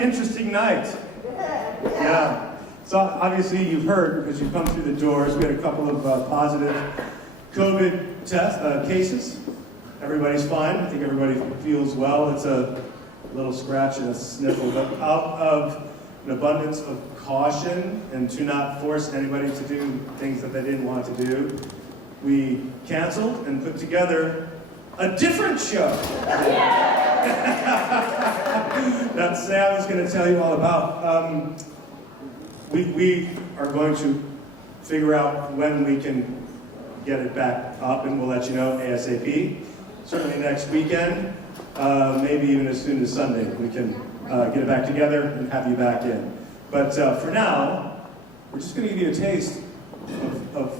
an interesting night. Yeah. So obviously you've heard, because you've come through the doors, we had a couple of positive COVID cases. Everybody's fine. I think everybody feels well. It's a little scratch and a sniffle, but out of an abundance of caution and to not force anybody to do things that they didn't want to do, we canceled and put together a different show. That Sam is going to tell you all about. We are going to figure out when we can get it back up, and we'll let you know ASAP. Certainly next weekend, maybe even as soon as Sunday, we can get it back together and have you back in. But for now, we're just going to give you a taste of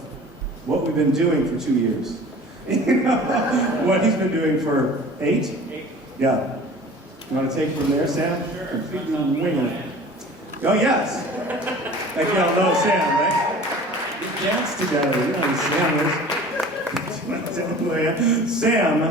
what we've been doing for 2 years. What he's been doing for 8? 8. Yeah. You want to take it from there, Sam? Sure. Completely winging it. Oh, yes. Like y'all know Sam, right? We dance together. You know who Sam is. Sam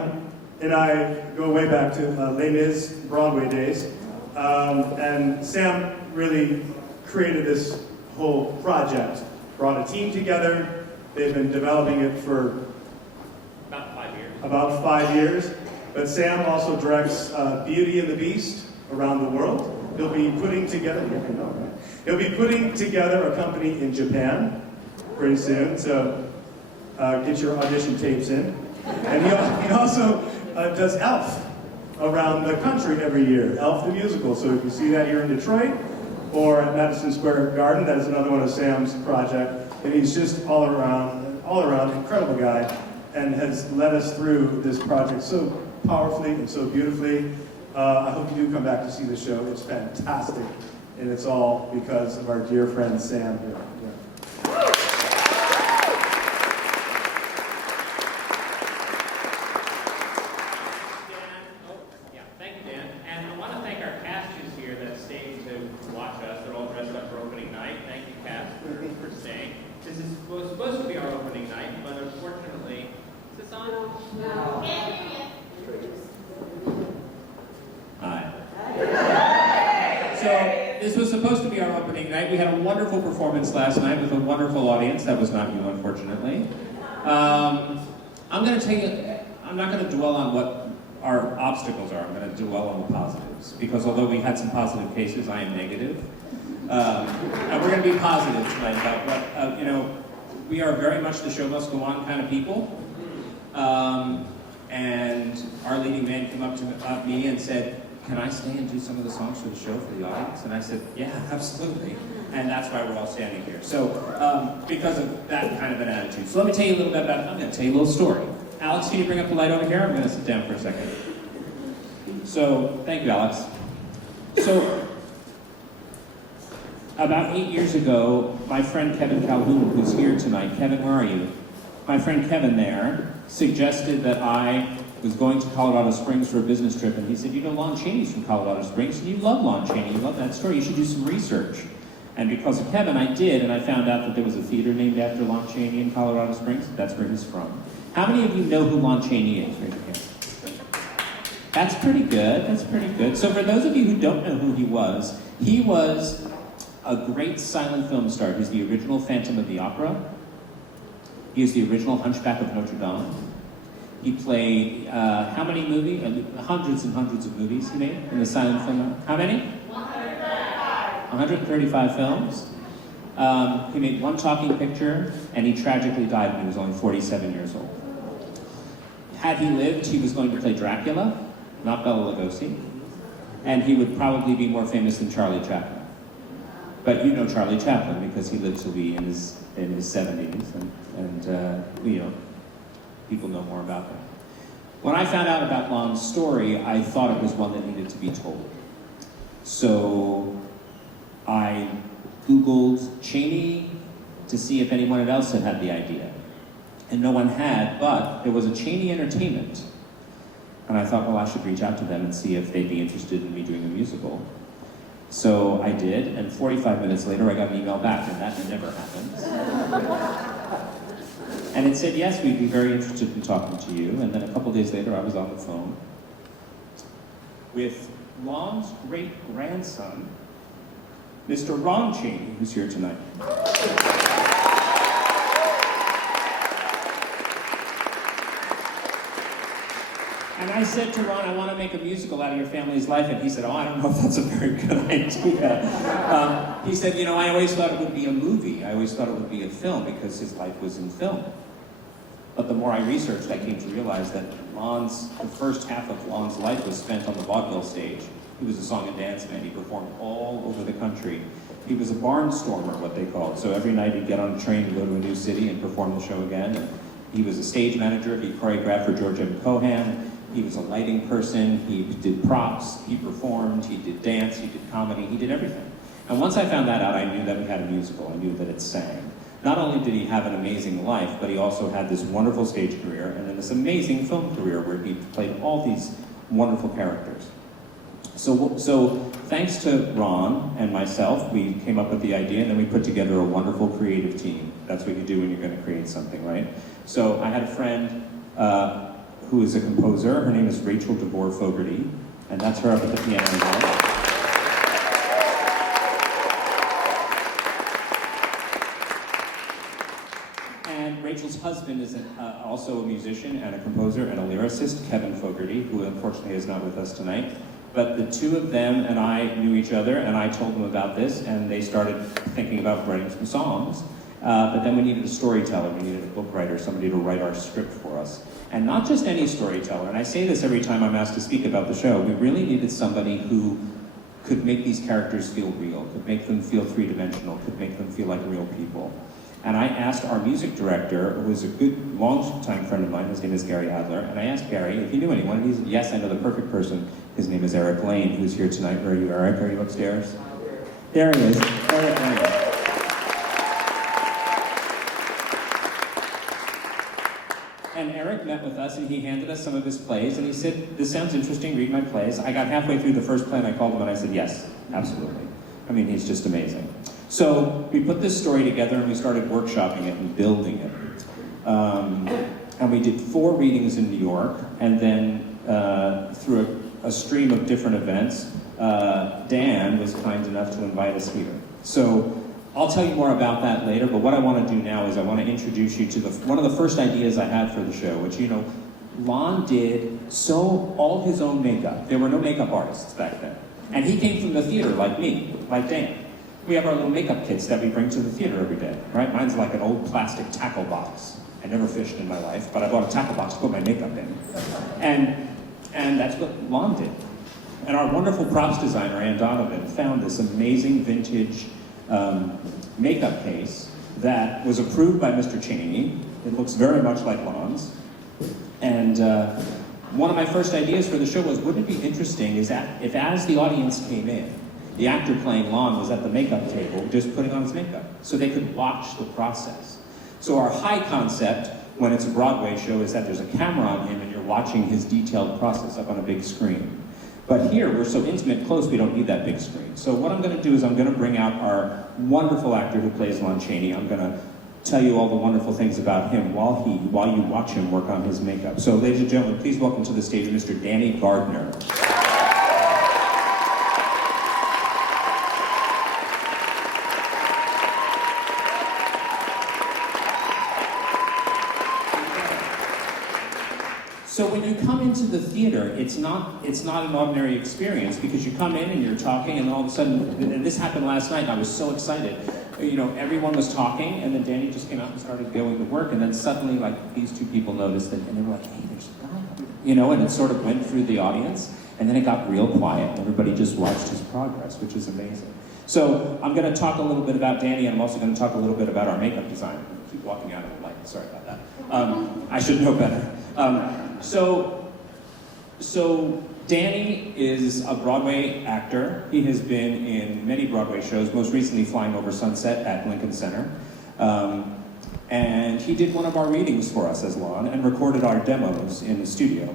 and I go way back to Les Mis Broadway days. And Sam really created this whole project. Brought a team together. They've been developing it for about 5 years. But Sam also directs Beauty and the Beast around the world. He'll be putting together, He'll be putting together a company in Japan pretty soon, so get your audition tapes in. And he also does Elf around the country every year, Elf the musical. So if you see that here in Detroit or at Madison Square Garden, that is another one of Sam's projects. And he's just all around incredible guy, and has led us through this project so powerfully and so beautifully. I hope you do come back to see the show. It's fantastic, and it's all because of our dear friend Sam here. Yeah. Thank you, Dan. And I want to thank our cast who's here that stayed to watch us. They're all dressed up for opening night. Thank you, cast, for staying. This is supposed to be our opening night, but unfortunately, is this on? No. Hi. So, this was supposed to be our opening night. We had a wonderful performance last night with a wonderful audience. That was not you, unfortunately. I'm not going to dwell on what our obstacles are. I'm going to dwell on the positives. Because although we had some positive cases, I am negative. And we're going to be positive tonight about what, we are very much the show must go on kind of people. And our leading man came up to me and said, "Can I stay and do some of the songs for the show for the audience?" And I said, "Yeah, absolutely." And that's why we're all standing here. So, because of that kind of an attitude. So let me tell you a little bit about it. I'm going to tell you a little story. Alex, can you bring up the light over here? I'm going to sit down for a second. So, thank you, Alex. So, about 8 years ago, my friend Kevin Calhoun, who's here tonight, Kevin, where are you? My friend Kevin there suggested that I was going to Colorado Springs for a business trip, and he said, "You know, Lon Chaney's from Colorado Springs, and you love Lon Chaney, you love that story, you should do some research." And because of Kevin, I did, and I found out that there was a theater named after Lon Chaney in Colorado Springs. That's where he's from. How many of you know who Lon Chaney is? Raise your hand. That's pretty good, that's pretty good. So for those of you who don't know who he was a great silent film star. He's the original Phantom of the Opera. He is the original Hunchback of Notre Dame. He played, how many movies? Hundreds and hundreds of movies he made in the silent film. How many? 135. 135 films. He made one talking picture, and he tragically died when he was only 47 years old. Had he lived, he was going to play Dracula, not Bela Lugosi, and he would probably be more famous than Charlie Chaplin. But you know Charlie Chaplin because he lived to be in his 70s, and people know more about that. When I found out about Lon's story, I thought it was one that needed to be told. So I Googled Chaney to see if anyone else had had the idea. And no one had, but there was a Chaney Entertainment. And I thought, well, I should reach out to them and see if they'd be interested in me doing a musical. So I did, and 45 minutes later I got an email back, and that never happens. And it said, yes, we'd be very interested in talking to you. And then a couple days later I was on the phone with Lon's great-grandson, Mr. Ron Chaney, who's here tonight. And I said to Ron, I want to make a musical out of your family's life. And he said, oh, I don't know if that's a very good idea. He said, you know, I always thought it would be a movie. I always thought it would be a film because his life was in film. But the more I researched, I came to realize that the first half of Lon's life was spent on the vaudeville stage. He was a song and dance man. He performed all over the country. He was a barnstormer, what they called. So every night he'd get on a train and go to a new city and perform the show again. And he was a stage manager. He choreographed for George M. Cohan. He was a lighting person. He did props. He performed. He did dance. He did comedy. He did everything. And once I found that out, I knew that we had a musical. I knew that it sang. Not only did he have an amazing life, but he also had this wonderful stage career and then this amazing film career where he played all these wonderful characters. So thanks to Ron and myself, we came up with the idea and then we put together a wonderful creative team. That's what you do when you're going to create something, right? So I had a friend who is a composer. Her name is Rachel DeVore Fogarty, and that's her up at the piano now. Rachel's husband is also a musician and a composer and a lyricist, Kevin Fogarty, who unfortunately is not with us tonight. But the two of them and I knew each other, and I told them about this, and they started thinking about writing some songs. But then we needed a storyteller, we needed a book writer, somebody to write our script for us. And not just any storyteller, and I say this every time I'm asked to speak about the show, we really needed somebody who could make these characters feel real, could make them feel three-dimensional, could make them feel like real people. And I asked our music director, who was a good, long-time friend of mine, his name is Gary Adler, and I asked Gary if he knew anyone, and he said, yes, I know the perfect person. His name is Eric Lane, who's here tonight. Where are you, Eric? Are you upstairs? There he is, Eric Lane. And Eric met with us, and he handed us some of his plays, and he said, this sounds interesting, read my plays. I got halfway through the first play, and I called him, and I said, yes, absolutely. I mean, he's just amazing. So we put this story together and we started workshopping it and building it. And we did 4 readings in New York, and then through a stream of different events, Dan was kind enough to invite us here. So I'll tell you more about that later, but what I want to do now is I want to introduce you to one of the first ideas I had for the show, which, you know, Lon did all his own makeup. There were no makeup artists back then. And he came from the theater like me, like Dan. We have our little makeup kits that we bring to the theater every day, right? Mine's like an old plastic tackle box. I never fished in my life, but I bought a tackle box to put my makeup in. And that's what Lon did. And our wonderful props designer, Ann Donovan, found this amazing vintage makeup case that was approved by Mr. Chaney. It looks very much like Lon's. And one of my first ideas for the show was, wouldn't it be interesting is that if as the audience came in, the actor playing Lon was at the makeup table just putting on his makeup, so they could watch the process. So our high concept, when it's a Broadway show, is that there's a camera on him and you're watching his detailed process up on a big screen. But here, we're so intimate close, we don't need that big screen. So what I'm gonna do is I'm gonna bring out our wonderful actor who plays Lon Chaney. I'm gonna tell you all the wonderful things about him while you watch him work on his makeup. So ladies and gentlemen, please welcome to the stage Mr. Danny Gardner. So when you come into the theater, it's not an ordinary experience because you come in and you're talking and all of a sudden, and this happened last night and I was so excited. You know, everyone was talking and then Danny just came out and started going to work and then suddenly like these two people noticed it and they were like, hey, there's a guy, you know, and it sort of went through the audience and then it got real quiet and everybody just watched his progress, which is amazing. So I'm going to talk a little bit about Danny and I'm also going to talk a little bit about our makeup design. I keep walking out of the light, sorry about that. I should know better. So Danny is a Broadway actor. He has been in many Broadway shows, most recently Flying Over Sunset at Lincoln Center. And he did one of our readings for us as Lon and recorded our demos in the studio.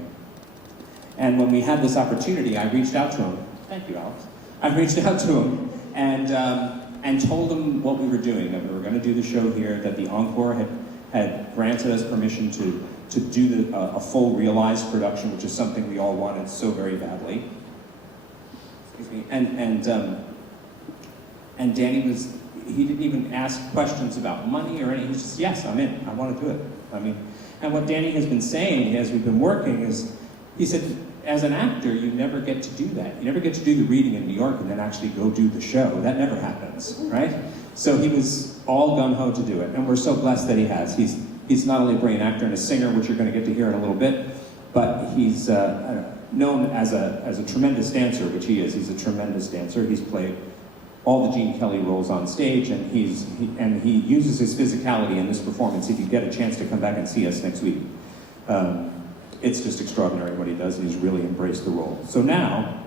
And when we had this opportunity, I reached out to him. Thank you, Alex. I reached out to him and told him what we were doing, that we were going to do the show here, that the Encore had granted us permission to do a full realized production, which is something we all wanted so very badly. excuse me, and Danny he didn't even ask questions about money or anything. He was just, yes, I'm in. I want to do it. I mean, and what Danny has been saying as we've been working is, he said, as an actor, you never get to do that. You never get to do the reading in New York and then actually go do the show. That never happens, right? So he was all gung-ho to do it, and we're so blessed that he has. He's not only a brilliant actor and a singer, which you're going to get to hear in a little bit, but he's known as a tremendous dancer, which he is. He's a tremendous dancer. He's played all the Gene Kelly roles on stage, and he uses his physicality in this performance. If you get a chance to come back and see us next week, it's just extraordinary what he does, and he's really embraced the role. So now,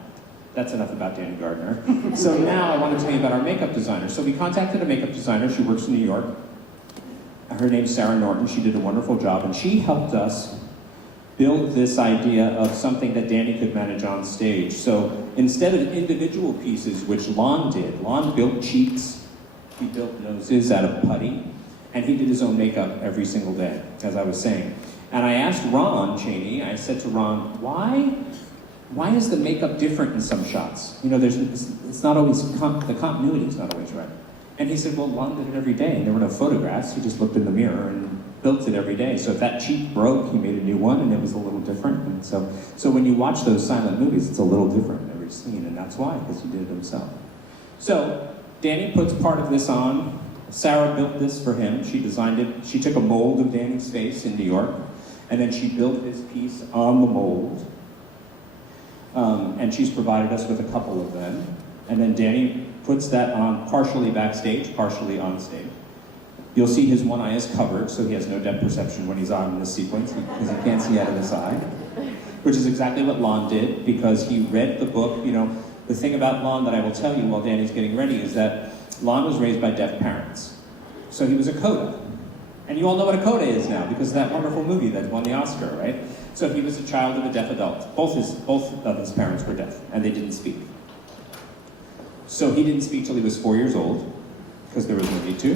that's enough about Danny Gardner. So now I want to tell you about our makeup designer. So we contacted a makeup designer. She works in New York. Her name's Sarah Norton. She did a wonderful job, and she helped us build this idea of something that Danny could manage on stage. So instead of individual pieces, which Lon did, Lon built cheeks, he built noses out of putty, and he did his own makeup every single day, as I was saying. And I asked Ron Chaney, I said to Ron, why is the makeup different in some shots? You know, it's not always, the continuity is not always right. And he said, well, Lon did it every day, and there were no photographs. He just looked in the mirror and built it every day. So if that cheek broke, he made a new one, and it was a little different. And so when you watch those silent movies, it's a little different in every scene, and that's why, because he did it himself. So Danny puts part of this on. Sarah built this for him. She designed it. She took a mold of Danny's face in New York, and then she built this piece on the mold. And she's provided us with a couple of them. And then Danny puts that on partially backstage, partially on stage. You'll see his one eye is covered, so he has no depth perception when he's on in this sequence, because he can't see out of his eye, which is exactly what Lon did, because he read the book. You know, the thing about Lon that I will tell you while Danny's getting ready is that Lon was raised by deaf parents. So he was a coda. And you all know what a coda is now, because of that wonderful movie that won the Oscar, right? So he was a child of a deaf adult. Both of his parents were deaf, and they didn't speak. So he didn't speak till he was 4 years old, because there was no need to.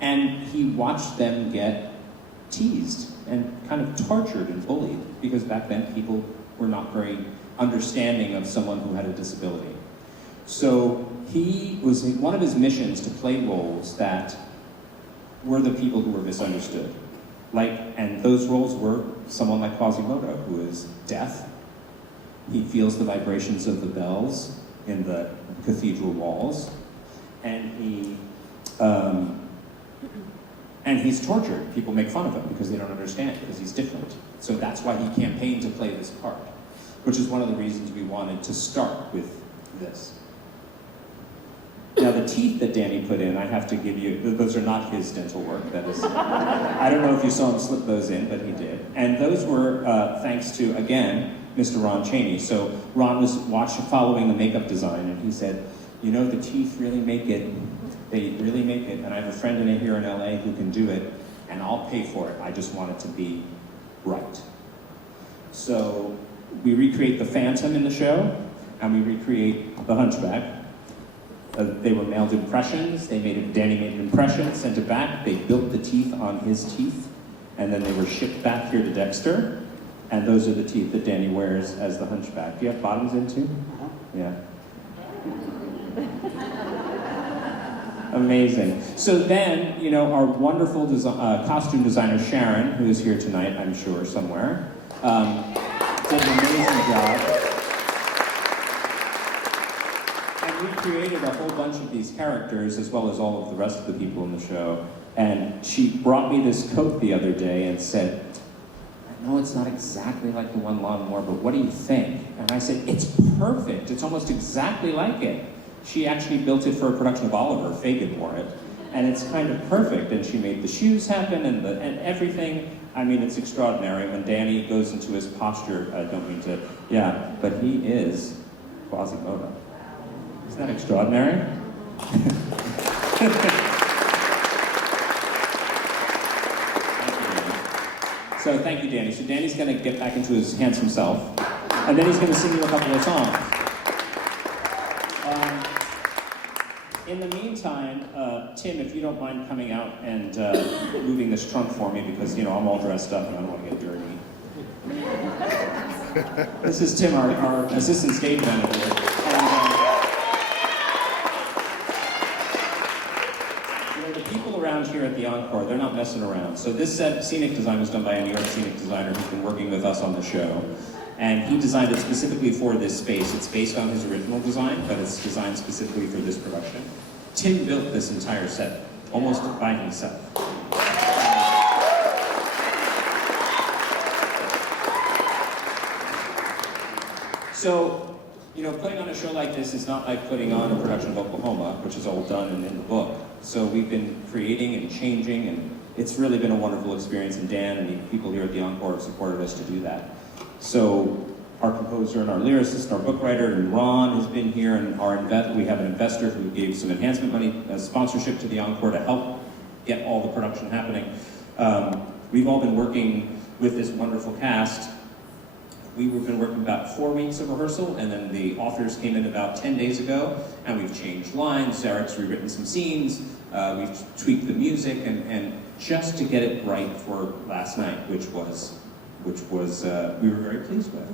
And he watched them get teased and kind of tortured and bullied, because back then people were not very understanding of someone who had a disability. So he was, one of his missions to play roles that were the people who were misunderstood. And those roles were someone like Quasimodo, who is deaf. He feels the vibrations of the bells in the cathedral walls, and he's tortured. People make fun of him because they don't understand, because he's different. So that's why he campaigned to play this part, which is one of the reasons we wanted to start with this. Now, the teeth that Danny put in, I have to give you, those are not his dental work. That is, I don't know if you saw him slip those in, but he did. And those were thanks to, again, Mr. Ron Chaney. So Ron was following the makeup design, and he said, you know, the teeth really make it. They really make it. And I have a friend here in LA who can do it, and I'll pay for it. I just want it to be right. So we recreate the Phantom in the show, and we recreate the Hunchback. They were mailed impressions. Danny made an impression, sent it back. They built the teeth on his teeth, and then they were shipped back here to Dexter. And those are the teeth that Danny wears as the Hunchback. Do you have bottoms in too? Yeah. Amazing. So then, you know, our wonderful costume designer, Sharon, who is here tonight, I'm sure, somewhere, did an amazing job. And we created a whole bunch of these characters, as well as all of the rest of the people in the show. And she brought me this coat the other day and said, I know it's not exactly like the one Lon wore, but what do you think? And I said, it's perfect. It's almost exactly like it. She actually built it for a production of Oliver. Fagin wore it. And it's kind of perfect. And she made the shoes happen and everything. I mean, it's extraordinary. When Danny goes into his posture, I don't mean to, yeah, but he is Quasimodo. Isn't that extraordinary? So thank you, Danny. So Danny's going to get back into his handsome self, and then he's going to sing you a couple of songs. In the meantime, Tim, if you don't mind coming out and moving this trunk for me, because, you know, I'm all dressed up and I don't want to get dirty. This is Tim, our assistant stage manager. And, the people around here at the Encore, they're not messing around. So this scenic design was done by a New York scenic designer who's been working with us on the show. And he designed it specifically for this space. It's based on his original design, but it's designed specifically for this production. Tim built this entire set, almost by himself. So, putting on a show like this is not like putting on a production of Oklahoma, which is all done and in the book. So we've been creating and changing, and it's really been a wonderful experience, and Dan and the people here at the Encore have supported us to do that. So our composer and our lyricist and our book writer and Ron has been here, and we have an investor who gave some enhancement money, sponsorship to the Encore to help get all the production happening. We've all been working with this wonderful cast. We've been working about 4 weeks of rehearsal, and then the authors came in about 10 days ago, and we've changed lines, Eric's rewritten some scenes, we've tweaked the music, and just to get it right for last night, which was we were very pleased with.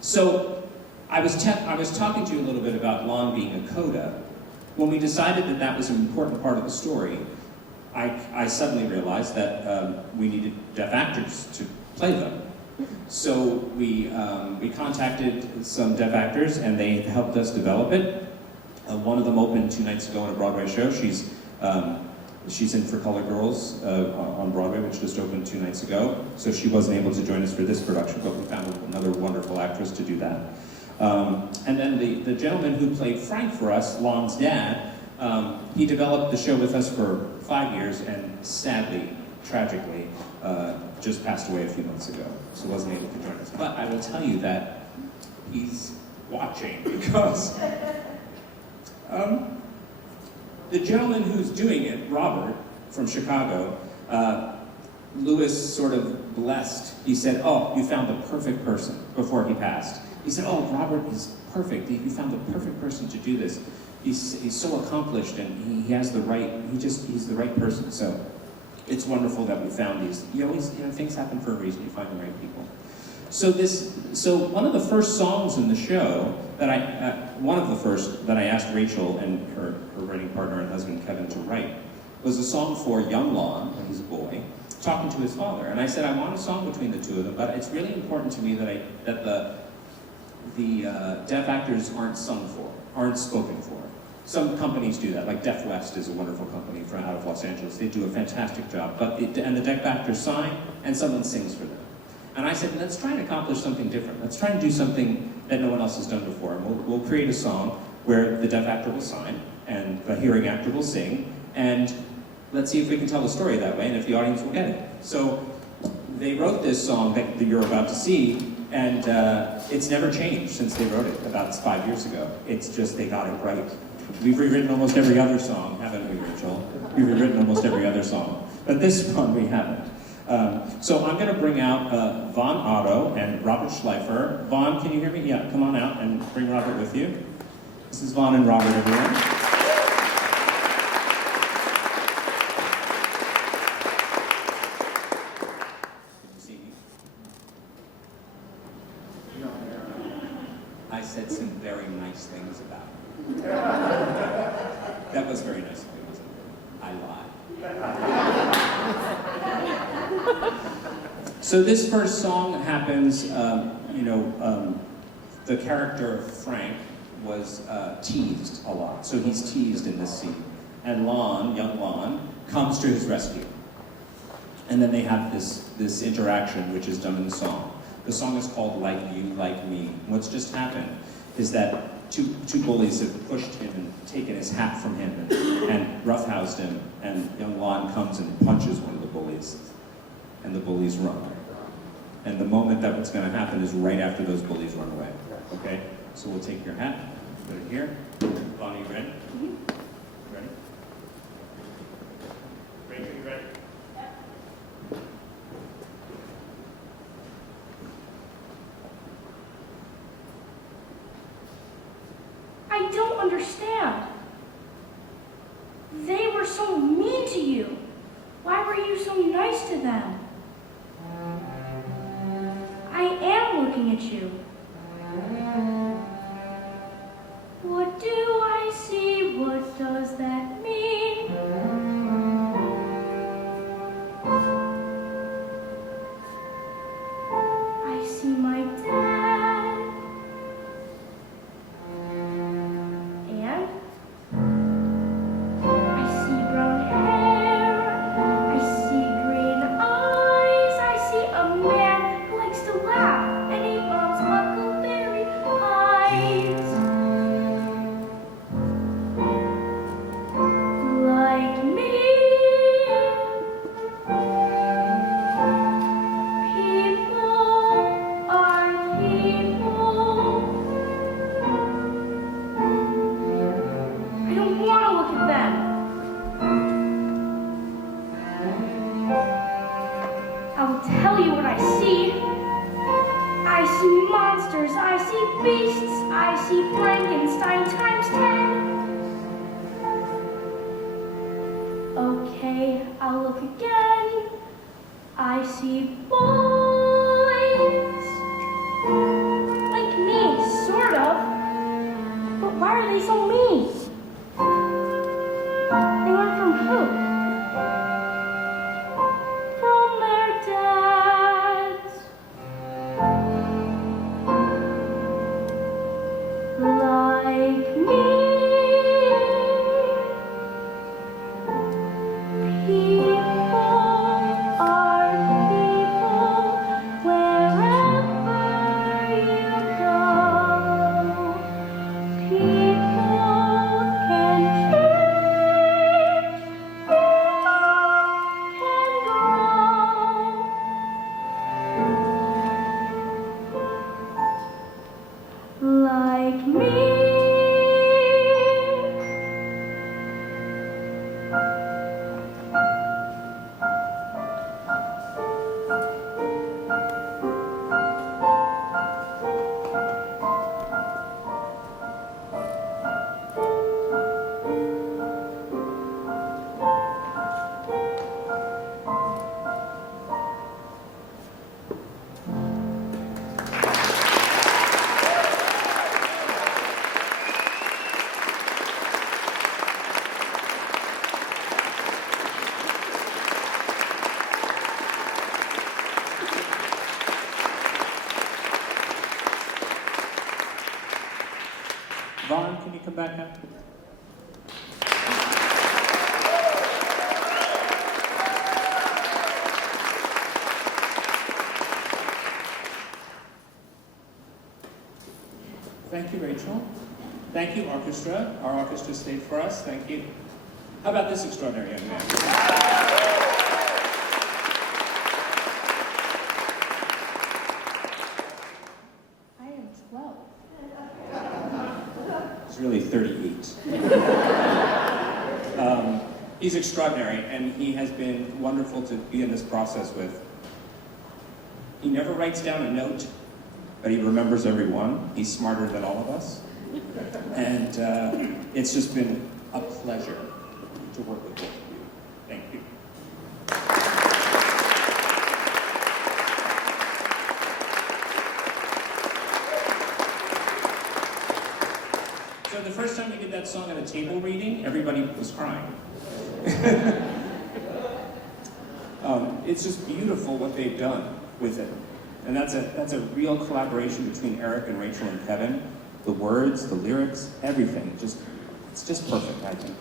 So I was talking to you a little bit about Lon being a coda. When we decided that that was an important part of the story, I suddenly realized that we needed deaf actors to play them. So we contacted some deaf actors, and they helped us develop it. One of them opened 2 nights ago on a Broadway show. She's in For Color Girls on Broadway, which just opened 2 nights ago. So she wasn't able to join us for this production, but we found another wonderful actress to do that. And then the gentleman who played Frank for us, Lon's dad, he developed the show with us for 5 years, and sadly, tragically, just passed away a few months ago, so wasn't able to join us. But I will tell you that he's watching, because the gentleman who's doing it, Robert, from Chicago, Lewis sort of blessed. He said, "Oh, you found the perfect person," before he passed. He said, "Oh, Robert is perfect. You found the perfect person to do this. He's so accomplished, and he has the right, he's the right person." So it's wonderful that we found these. Things happen for a reason. You find the right people. So one of the first songs in the show one of the first that I asked Rachel and her writing partner and husband Kevin to write was a song for young Lon, when he's a boy, talking to his father. And I said, I want a song between the two of them, but it's really important to me that the deaf actors aren't spoken for. Some companies do that, like Deaf West is a wonderful company out of Los Angeles. They do a fantastic job, and the deaf actors sign, and someone sings for them. And I said, let's try and accomplish something different. Let's try and do something that no one else has done before. And we'll create a song where the deaf actor will sign, and the hearing actor will sing, and let's see if we can tell the story that way, and if the audience will get it. So they wrote this song that you're about to see, and it's never changed since they wrote it about 5 years ago. It's just they got it right. We've rewritten almost every other song, haven't we, Rachel? We've rewritten almost every other song. But this one we haven't. So I'm going to bring out Vaughn Otto and Robert Schleifer. Vaughn, can you hear me? Yeah, come on out and bring Robert with you. This is Vaughn and Robert, everyone. Can you see me? I said some very nice things about him. That was very nice of me, wasn't it? I lied. So this first song happens, the character Frank was teased a lot. So he's teased in this scene. And young Lon, comes to his rescue. And then they have this interaction, which is done in the song. The song is called Like You, Like Me. What's just happened is that two bullies have pushed him and taken his hat from him and roughhoused him, and young Lon comes and punches one of the bullies, and the bullies run. And the moment that what's going to happen is right after those bullies run away. Okay? So we'll take your hat, put it here. Bonnie, you ready? Ready? Rachel, you ready? I don't understand. They were so mean to you. Why were you so nice to them? I looking at you. What do I see? What does that mean? I see my dad. And I see brown hair. I see green eyes. I see a man who likes to laugh and eat mom's huckleberry pies. Like me. People are people. I don't want to look at them. I will tell you what I see. I see monsters. I see beasts. I see Frankenstein times 10. Okay, I'll look again. I see boys. Like me, sort of. But why are they so mean? They learn from who? From their dads. Like me. People are people wherever you go. People can change, people can grow. Like me. Vaughn, can you come back up? Thank you, Rachel. Thank you, orchestra. Our orchestra stayed for us. Thank you. How about this extraordinary young man? I am 12. He's really 38. He's extraordinary, and he has been wonderful to be in this process with. He never writes down a note, but he remembers every one. He's smarter than all of us. And it's just been a pleasure to work with both of you. Thank you. So the first time we did that song at a table reading, everybody was crying. It's just beautiful what they've done with it. And that's a real collaboration between Eric and Rachel and Kevin. The words, the lyrics, everything. It's just perfect, I think.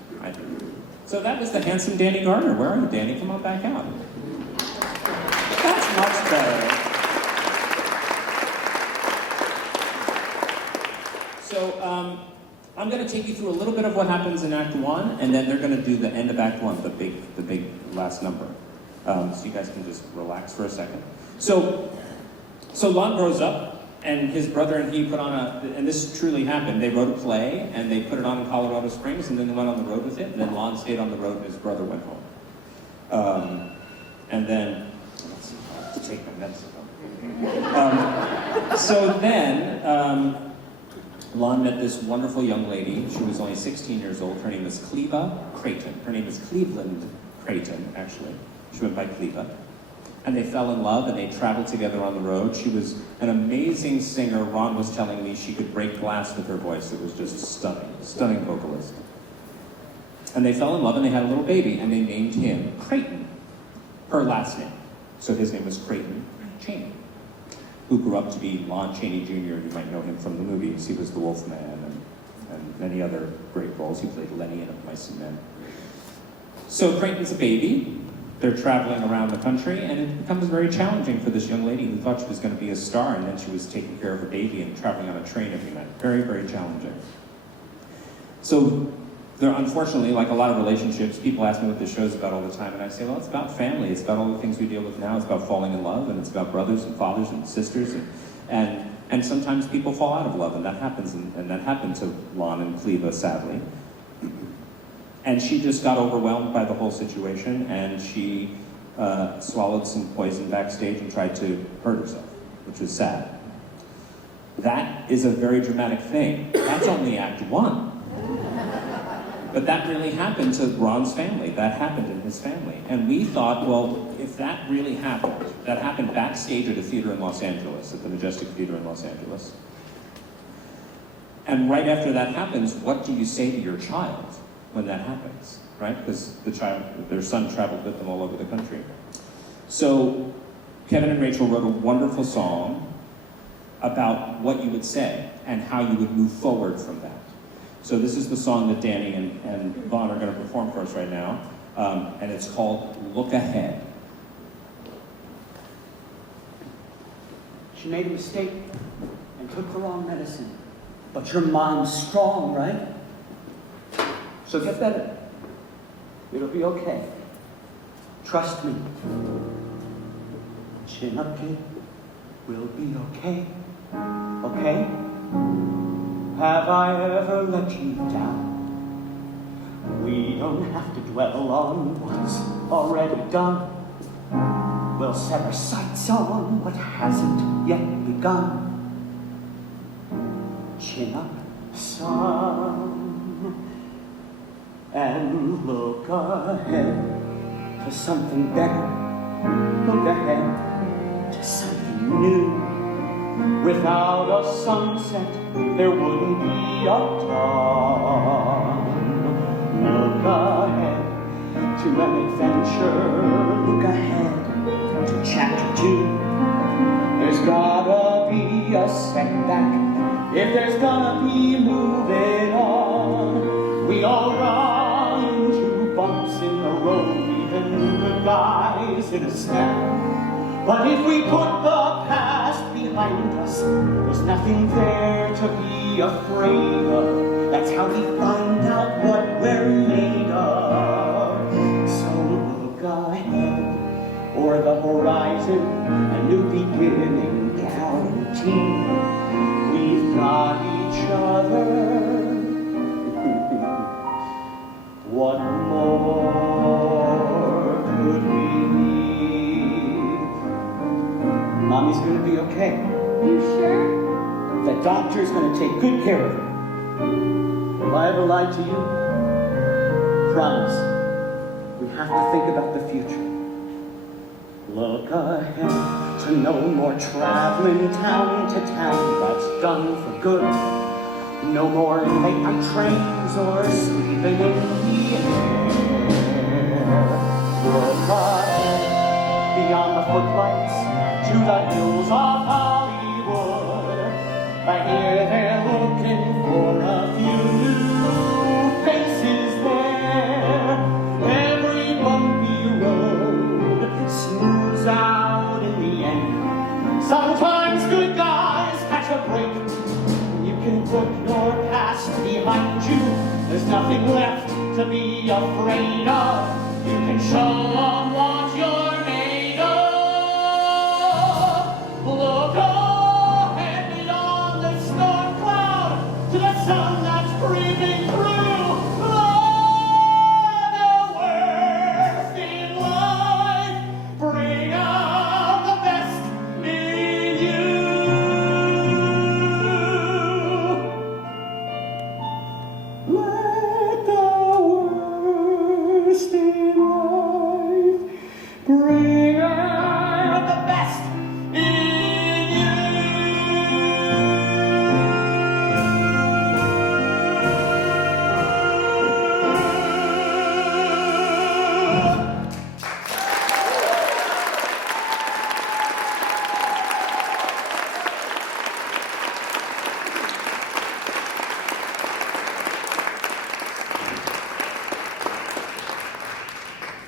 So that was the handsome Danny Gardner. Where are you, Danny? Come on back out. That's much better. So I'm going to take you through a little bit of what happens in Act 1, and then they're going to do the end of Act 1, the big last number. So you guys can just relax for a second. So Lon grows up, and his brother and he put on and this truly happened, they wrote a play, and they put it on in Colorado Springs, and then they went on the road with it, and then Lon stayed on the road, and his brother went home. And then, let's see, I have to take my medicine. So then, Lon met this wonderful young lady. She was only 16 years old. Her name was Cleva Creighton. Her name is Cleveland Creighton, actually. She went by Cleva. and they fell in love, and they traveled together on the road. She was an amazing singer. Ron was telling me she could break glass with her voice. It was just stunning vocalist. And they fell in love, and they had a little baby, and they named him Creighton, her last name. So his name was Creighton Chaney, who grew up to be Lon Chaney Jr. You might know him from the movies. He was the Wolfman and many other great roles. He played Lenny in Of Mice and Men. So Creighton's a baby. They're traveling around the country, and it becomes very challenging for this young lady who thought she was going to be a star, and then she was taking care of her baby and traveling on a train every night. Very, very challenging. So there, unfortunately, like a lot of relationships, people ask me what this show's about all the time, and I say, well, it's about family. It's about all the things we deal with now. It's about falling in love, and it's about brothers and fathers and sisters, and sometimes people fall out of love, and that happens, and that happened to Lon and Cleva, sadly. And she just got overwhelmed by the whole situation, and she swallowed some poison backstage and tried to hurt herself, which was sad. That is a very dramatic thing. That's only Act 1. But that really happened to Ron's family. That happened in his family. And we thought, well, if that really happened, that happened backstage at a theater in Los Angeles, at the Majestic Theater in Los Angeles. And right after that happens, what do you say to your child when that happens, right? Because their son traveled with them all over the country. So Kevin and Rachel wrote a wonderful song about what you would say and how you would move forward from that. So this is the song that Danny and Vaughn are going to perform for us right now, and it's called Look Ahead. She made a mistake and took the wrong medicine. But your mom's strong, right? So get better. It'll be okay. Trust me. Chin up, kid. We'll be okay. Okay? Have I ever let you down? We don't have to dwell on what's already done. We'll set our sights on what hasn't yet begun. Chin up, son, and look ahead to something better. Look ahead to something new. Without a sunset, there wouldn't be a dawn. Look ahead to an adventure. Look ahead to chapter 2. There's gotta be a setback if there's gonna be moving on. We all run into bumps in the road, even good guys in a snap. But if we put the past behind us, there's nothing there to be afraid of. That's how we find out what we're made of. So look ahead, or the horizon, a new beginning guaranteed. We've got each other. What more could we need? Mommy's gonna be okay. You sure? The doctor's gonna take good care of her. If I ever lied to you, promise. We have to think about the future. Look ahead to no more traveling town to town. That's done for good. No more late night trains or sleeping in the air. Look ahead beyond the footlights to the hills of Hollywood. I hear they're looking for a few new faces there. Every bumpy road smooths out in the end. Sometimes good guys catch a break. You can put your past behind you. There's nothing left to be afraid of. You can show them what you're made of. Look ahead beyond the storm cloud to the sun that's breathing through. The worst in life, bring out the best in you. Let the worst in life bring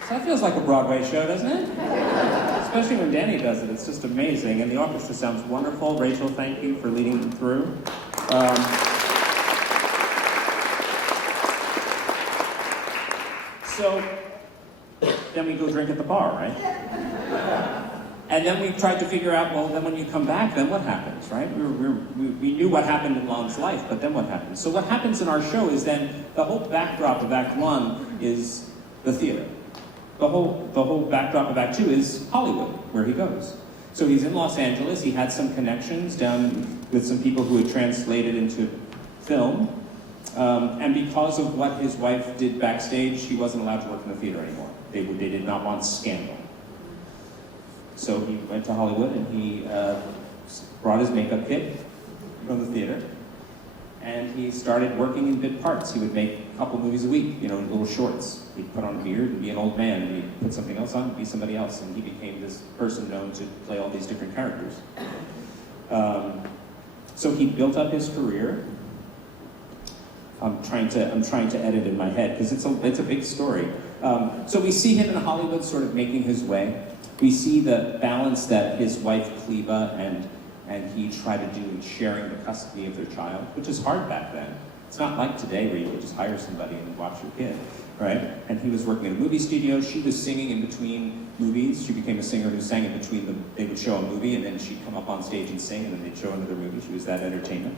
So that feels like a Broadway show, doesn't it? Especially when Danny does it. It's just amazing. And the orchestra sounds wonderful. Rachel, thank you for leading them through. So then we go drink at the bar, right? And then we tried to figure out, well, then when you come back, then what happens, right? We knew what happened in Lon's life, but then what happens? So what happens in our show is then the whole backdrop of Act 1 is the theater. The whole backdrop of Act 2 is Hollywood, where he goes. So he's in Los Angeles. He had some connections down with some people who had translated into film. And because of what his wife did backstage, he wasn't allowed to work in the theater anymore. They did not want scandal. So he went to Hollywood and he brought his makeup kit from the theater. And he started working in bit parts. He would make a couple movies a week, little shorts. He'd put on a beard and be an old man, and he'd put something else on and be somebody else. And he became this person known to play all these different characters. So he built up his career. I'm trying to edit in my head because it's a big story. So we see him in Hollywood sort of making his way. We see the balance that his wife Cleva and he tried to do in sharing the custody of their child, which is hard back then. It's not like today where you could just hire somebody and watch your kid, right? And he was working in a movie studio. She was singing in between movies. She became a singer who sang in between them. They would show a movie and then she'd come up on stage and sing and then they'd show another movie. She was that entertainment.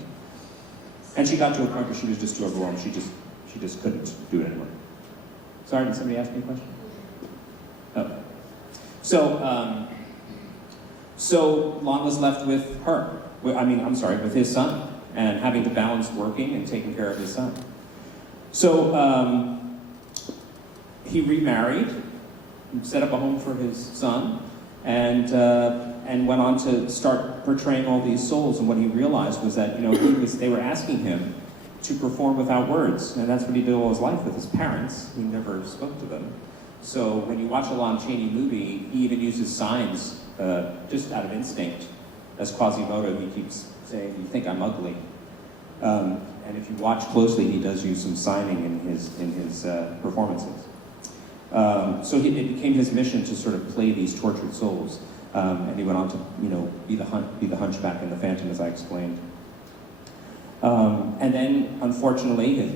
And she got to a point where she was just too overwhelmed. She just couldn't do it anymore. Sorry, did somebody ask me a question? Oh. So Lon was left with her. With his son, and having to balance working and taking care of his son. So he remarried, set up a home for his son, and went on to start portraying all these souls. And what he realized was that they were asking him to perform without words, and that's what he did all his life with his parents. He never spoke to them. So when you watch a Lon Chaney movie, he even uses signs just out of instinct. As Quasimodo, he keeps saying, "You think I'm ugly?" And if you watch closely, he does use some signing in his performances. So it became his mission to sort of play these tortured souls, and he went on to be the hunchback and the phantom, as I explained. And then, unfortunately,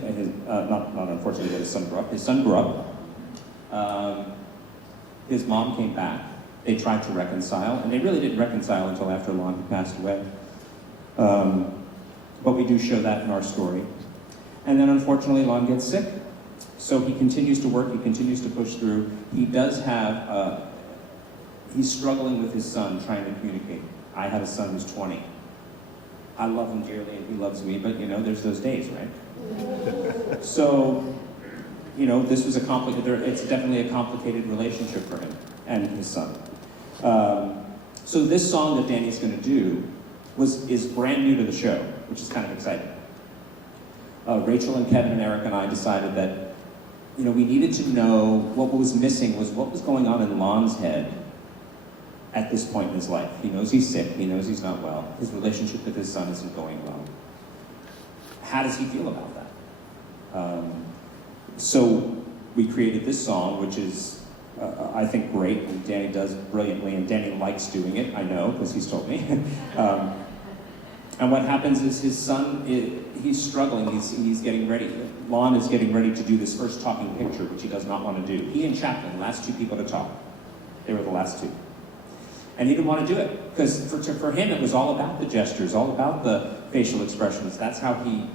not unfortunately, but his son grew up. His son grew up. His mom came back. They tried to reconcile, and they really didn't reconcile until after Lon had passed away. But we do show that in our story. And then, unfortunately, Lon gets sick. So he continues to work, he continues to push through. He does have, he's struggling with his son, trying to communicate. I have a son who's 20. I love him dearly and he loves me, but there's those days, right? So, this was it's definitely a complicated relationship for him and his son. So this song that Danny's gonna do is brand new to the show, which is kind of exciting. Rachel and Kevin and Eric and I decided that, we needed to know what was missing was what was going on in Lon's head at this point in his life. He knows he's sick, he knows he's not well, his relationship with his son isn't going well. How does he feel about that? So we created this song, which is, I think, great, and Danny does brilliantly, and Danny likes doing it, I know, because he's told me. And what happens is his son, he's struggling, he's getting ready. Lon is getting ready to do this first talking picture, which he does not want to do. He and Chaplin, last two people to talk. They were the last two. And he didn't want to do it, because for him it was all about the gestures, all about the facial expressions. That's all he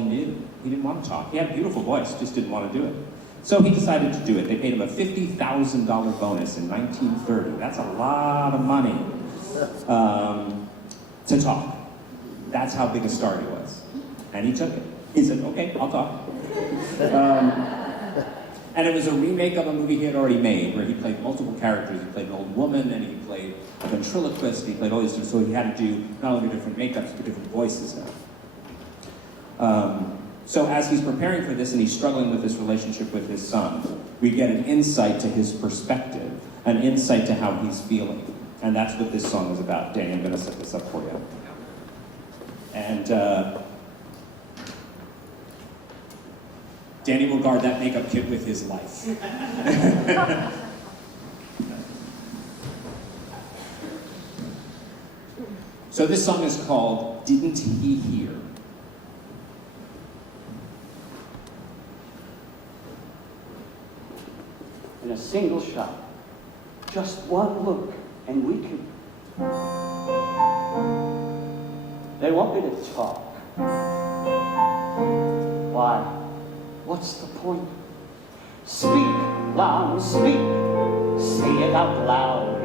knew. He didn't want to talk. He had a beautiful voice, just didn't want to do it. So he decided to do it. They paid him a $50,000 bonus in 1930. That's a lot of money to talk. That's how big a star he was. And he took it. He said, okay, I'll talk. And it was a remake of a movie he had already made, where he played multiple characters. He played an old woman, and he played a ventriloquist, he played all these things. So he had to do not only different makeups, but different voices now. So as he's preparing for this and he's struggling with this relationship with his son, we get an insight to his perspective, an insight to how he's feeling. And that's what this song is about. Danny, I'm going to set this up for you. And Danny will guard that makeup kit with his life. So this song is called Didn't He Hear? In a single shot, just one look, and we could. They want me to talk. Why? What's the point? Speak, Lon, speak. Say it out loud.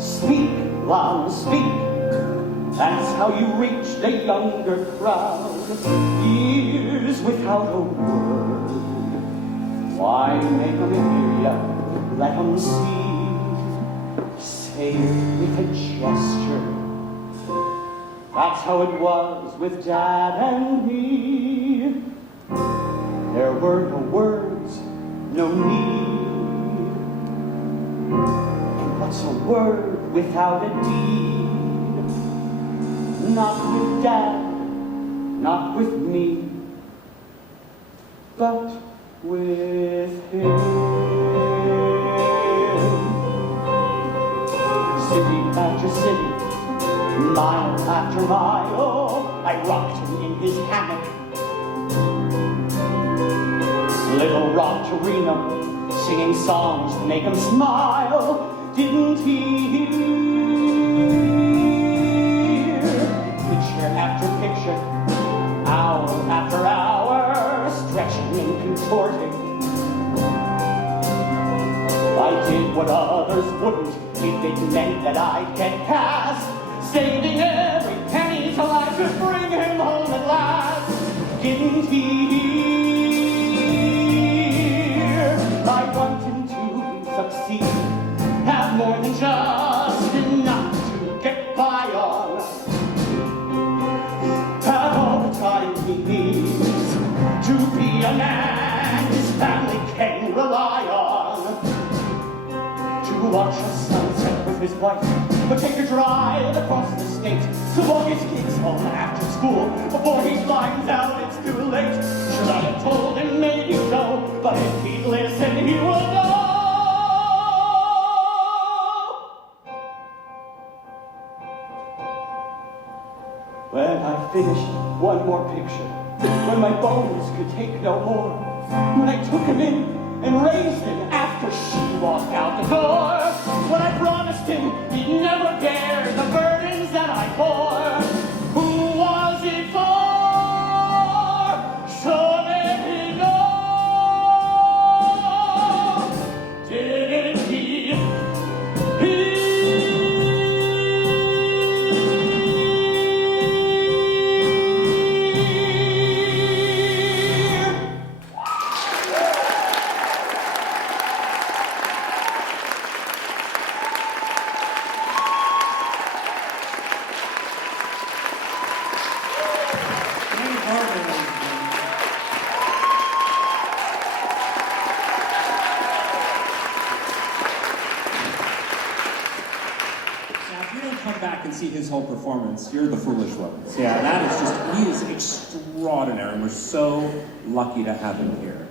Speak, Lon, speak. That's how you reach the younger crowd. Years without a word. Why make 'em hear ya? Let 'em see. Say it with a gesture. That's how it was with Dad and me. There were no words, no need. And what's a word without a deed? Not with Dad, not with me, but with him. City after city, mile after mile, I rocked him in his hammock. Little rock Torino, singing songs to make him smile. Didn't he hear? Picture after picture, hour after hour, stretching and contorting. I did what others wouldn't, if it meant that I'd get cast, saving every penny till I could bring him home at last. Didn't he hear? I want him to succeed, have more than just enough to get by on, have all the time he needs to be a man his family can rely on, to watch a sunset with his wife, but take a drive across the state, to walk his kids home after school before he finds out it's too late. Should I have told him? Maybe so, but if he'd listen, he would know. When I finished one more picture, when my bones could take no more, when I took him in and raised him after she walked out the door, when I promised him he'd never bear the burdens that I bore, who was it for? So let me know. Didn't he hear? See his whole performance, you're the foolish ones. Yeah, that is just, he is extraordinary, and we're so lucky to have him here.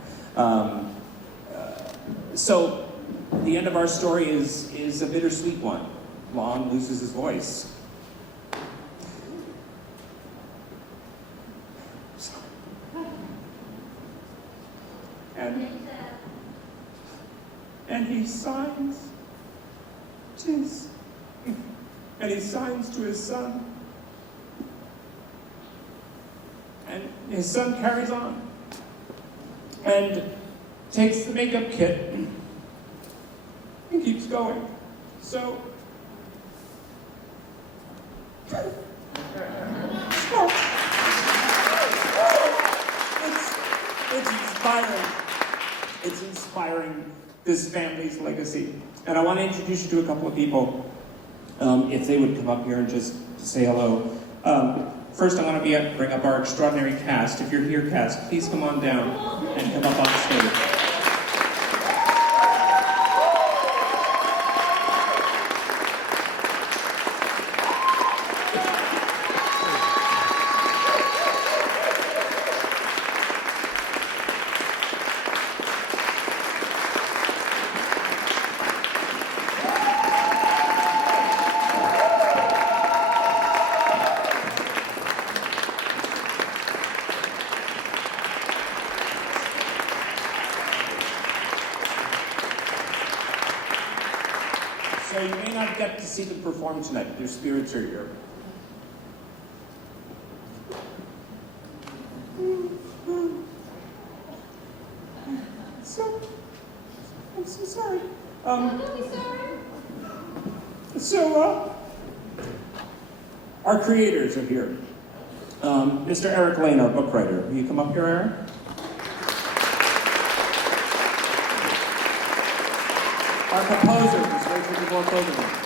So, the end of our story is a bittersweet one. Lon loses his voice. And he signs to his son. And his son carries on and takes the makeup kit and keeps going. So it's inspiring. It's inspiring this family's legacy. And I want to introduce you to a couple of people. If they would come up here and just say hello. First, I want to bring up our extraordinary cast. If you're here, cast, please come on down and come up on the stage. So you may not get to see them perform tonight, but their spirits are here. I'm so sorry. Don't be sorry. Our creators are here. Mr. Eric Lane, our book writer. Will you come up here, Eric? Our composer, Ms. Rachel DeVore-Kogan.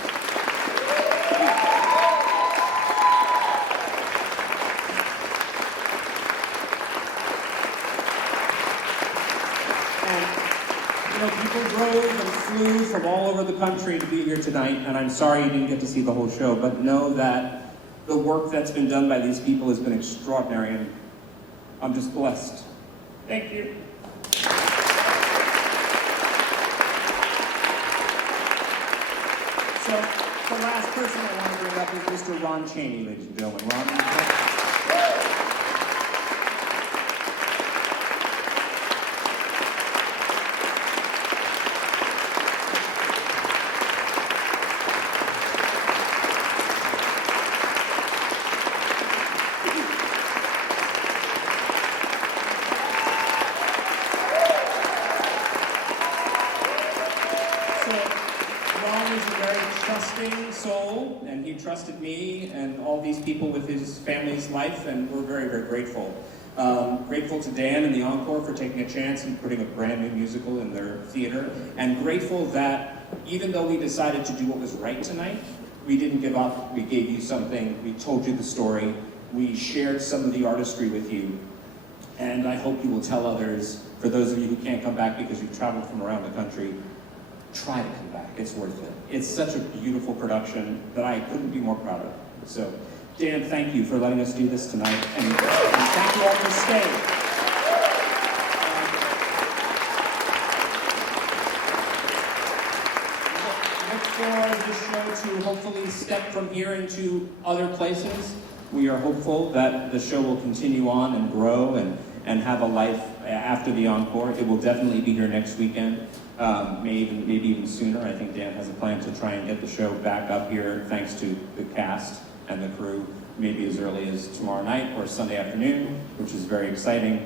People drove and flew from all over the country to be here tonight, and I'm sorry you didn't get to see the whole show, but know that the work that's been done by these people has been extraordinary, and I'm just blessed. Thank you. So, the last person I want to bring up is Mr. Ron Chaney, ladies and gentlemen. Ron, soul, and he trusted me and all these people with his family's life, and we're very, very grateful. Grateful to Dan and the Encore for taking a chance and putting a brand new musical in their theater, and grateful that even though we decided to do what was right tonight, we didn't give up. We gave you something, we told you the story, we shared some of the artistry with you, and I hope you will tell others, for those of you who can't come back because you've traveled from around the country, try to come back. It's worth it. It's such a beautiful production that I couldn't be more proud of. So, Dan, thank you for letting us do this tonight, and thank you all for staying. Look for the show to hopefully step from here into other places. We are hopeful that the show will continue on and grow and have a life after the Encore. It will definitely be here next weekend. Maybe even sooner. I think Dan has a plan to try and get the show back up here, thanks to the cast and the crew, maybe as early as tomorrow night or Sunday afternoon, which is very exciting.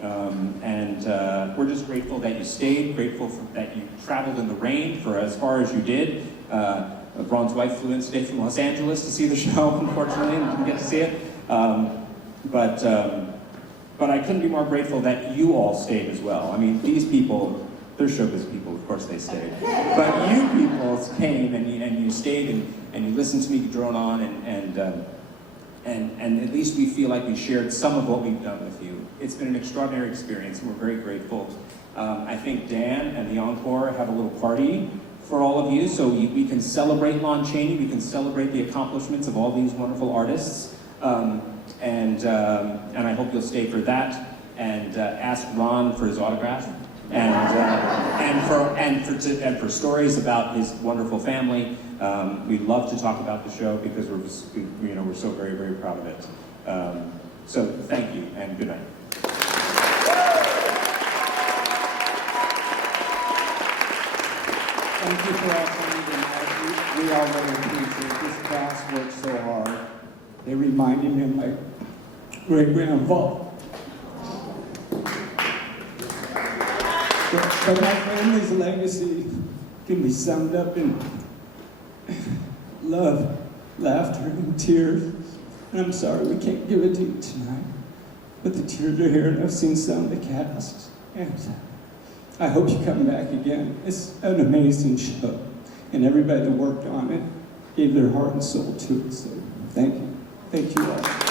We're just grateful that you stayed, grateful that you traveled in the rain for as far as you did. Ron's wife flew in today from Los Angeles to see the show, unfortunately, and didn't get to see it. But I couldn't be more grateful that you all stayed as well. I mean, these people, they're showbiz people, of course they stayed. But you people came and you stayed and you listened to me drone on and at least we feel like we shared some of what we've done with you. It's been an extraordinary experience and we're very grateful. I think Dan and the Encore have a little party for all of you, so we can celebrate Lon Chaney, we can celebrate the accomplishments of all these wonderful artists. And I hope you'll stay for that and ask Ron for his autograph. And for stories about his wonderful family. We'd love to talk about the show because we're so very, very proud of it. So thank you and good night. Thank you for all coming tonight. We all really appreciate this cast worked so hard. They reminded me of my great-grandpa. But my family's legacy can be summed up in love, laughter, and tears. And I'm sorry we can't give it to you tonight. But the tears are here, and I've seen some of the cast. And I hope you come back again. It's an amazing show. And everybody that worked on it gave their heart and soul to it. So thank you. Thank you all.